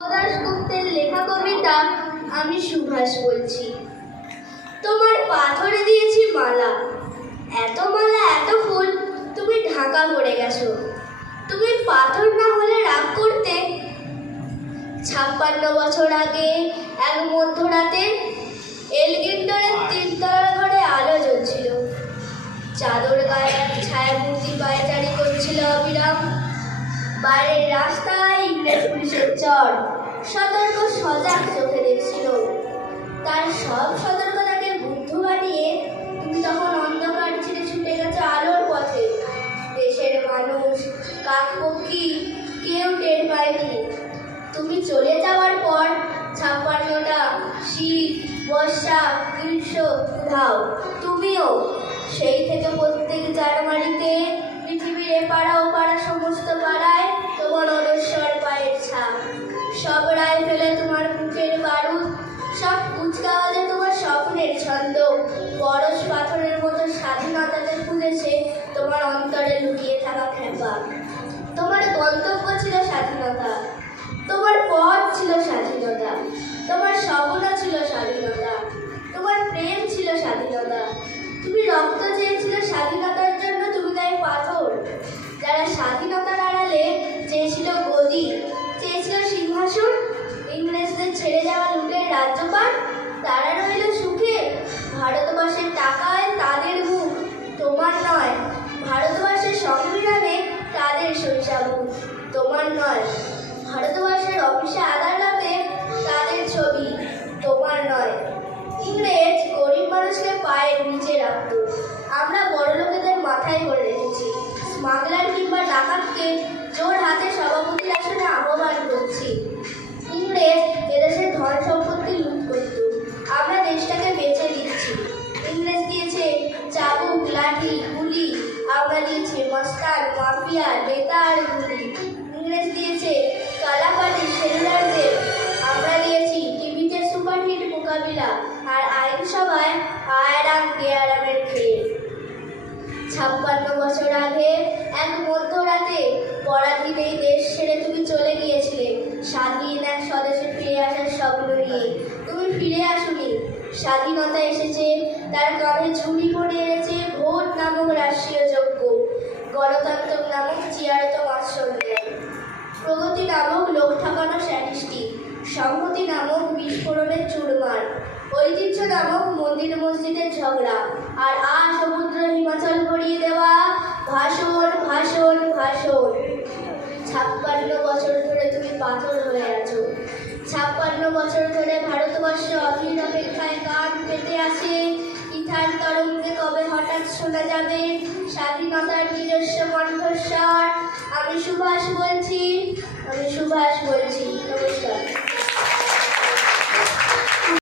দাশগুপ্তের লেখা কবিতা আমি সুভাষ বলছি। তোমার পাথরে দিয়েছি মালা, এত মালা এত ফুল তুমি ঢাকা পড়ে গেছো। তুমি পাথর না হলে রাগ করতে। 56 বছর আগে এক মধ্যরাতে এলগিন্ডারের 3 তলার ঘরে আলো জ্বলছিল। চাদর গায়ে এক ছায়ামূর্তি পায়চারি করছিল অবিরাম। বাইরের রাস্তায় ইংরেজ পুলিশের চর সতর্ক সজাগ চোখে দেখছিল। তার সব সতর্কতাকে বুদ্ধ বানিয়ে তুমি তখন অন্ধকার ছেড়ে ছুটে গেছো আলোর পথে। দেশের মানুষ, কাক পক্ষী কেউ টের পায়নি। তুমি চলে যাওয়ার পর 56টা শীত, বর্ষা, গ্রীষ্ম, উধাও তুমিও। সেই থেকে প্রত্যেক জানুয়ারিতে পৃথিবীর এপাড়া ওপাড়া সমস্ত পাড়ায় তোমার অনশ্বর পায়ের ছাপ। সব রায় ফেলে তোমার বুকের বারুদ, সব কুচকাওয়াজে তোমার স্বপ্নের ছন্দ। পরশ পাথরের মতো স্বাধীনতাতে খুঁজেছে তোমার অন্তরে লুকিয়ে থাকা খেপা। তোমার গন্তব্য ছিল স্বাধীনতা, তোমার পথ ছিল স্বাধীনতা, তোমার স্বপ্ন ছিল স্বাধীনতা, তোমার প্রেম ছিল স্বাধীনতা। তুমি রক্ত চেয়েছিলে স্বাধীনতার জন্য, তুমি তাই পাথর। যারা স্বাধীনতার আড়ালে চেয়েছিল গদি, চেয়েছিল সিংহাসন, ইংরেজদের ছেড়ে যাওয়া লুটের রাজ্যপাল, তারা রইল সুখে। ভারতবর্ষের টাকায় তাদের মুখ, তোমার নয়। ভারতবর্ষের সংবিধানে তাদের শৈশাবুক, তোমার নয়। ভারতবর্ষের অফিসে আদালতে তাদের ছবি, তোমার নয়। ইংরেজ গরিব মানুষকে পায়ের নিচে রাখত, আমরা বড় লোকেদের মাথায় করে রেখেছি। স্মাগলার কিংবা ডাকাতকে জোর হাতে সভাপতির আসনে আহ্বান করছি। ইংরেজ এদেশের ধন সম্পত্তি লুট করত, আমরা দেশটাকে বেঁচে দিচ্ছি। ইংরেজ দিয়েছে চাবুক, লাঠি, গুলি, আমরা দিয়েছি মস্তান, মাফিয়া, নেতা আর গুলি। ইংরেজ দিয়েছে কালাপানি, সেলুলারদের, আমরা দিয়েছি টিভিতে সুপারহিট মোকাবিলা আর আইনসভায় আয়ারাম কেয়ারামের খেয়ে। 56 বছর আগে এক মধ্যরাতে পরাধীন এই দেশ ছেড়ে তুমি চলে গিয়েছিলে স্বাধীন এক স্বদেশে ফিরে আসার স্বপ্ন নিয়ে। তুমি ফিরে আসুনি, স্বাধীনতা এসেছে, তার কাঁধে ঝুড়ি পড়ে এনেছে ভোট নামক রাষ্ট্রীয় যজ্ঞ, গণতন্ত্র নামক চিয়ারত মাৎসর্যায়, প্রগতি নামক লোক ঠকানো স্ট্যাটিস্টিক, সংহতি নামক বিস্ফোরণের চুরমার, ঐতিহ্য নামক মন্দির মসজিদের ঝগড়া, আর সমুদ্র হিমাচল ভরিয়ে দেওয়া ভাষণ ভাষণ ভাষণ। 56 বছর ধরে তুমি পাথর হয়ে আছো। 56 বছর ধরে ভারতবর্ষে অধীর অপেক্ষায় কান পেতে আসে। ইথার তরঙ্গে কবে হঠাৎ শোনা যাবে স্বাধীনতার নিজস্ব কণ্ঠস্বর। আমি সুভাষ বলছি,